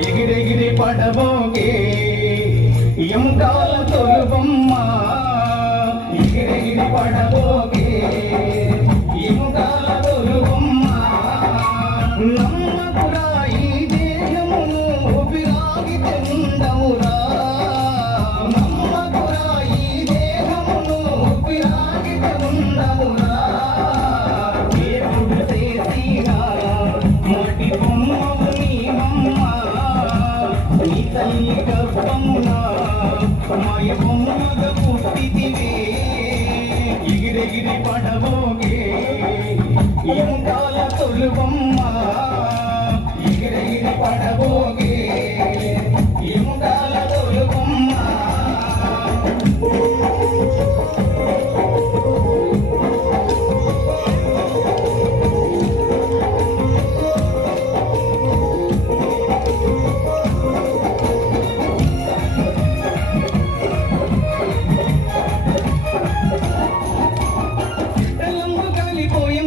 ఎగిరెగిరి పడబోగే ఎముకాల తొలుబొమ్మ ఎగిరెగిరి పడబోగే ఎముకాల తొలుబొమ్మ నమ్మకురా ఈ దేహమును ఊపిరాగితే ఉండవురా నమ్మకురా ఈ దేహమును ఊపిరాగితే ఉండవురా దేవుడు చేసిన మట్టి బొమ్మవు నీ బొమ్మ నీ తల్లి గర్భమున మాయ బొమ్మగ పుట్టితివే ఎగిరెగిరి పడబోగే ఎముకాల తొలుబొమ్మ ఎగిరెగిరి పడబోగే ఎముకాల తొలుబొమ్మ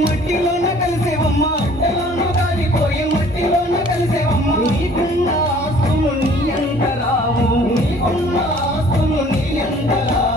మట్టిలోన కలిసేవమ్మ ఎలానో కాలిపోయే మట్టిలోన కలిసేవమ్మ నీకున్న ఆస్తులు నీ ఎంత రావు నీకున్న ఆస్తులు నీ ఎంత రావు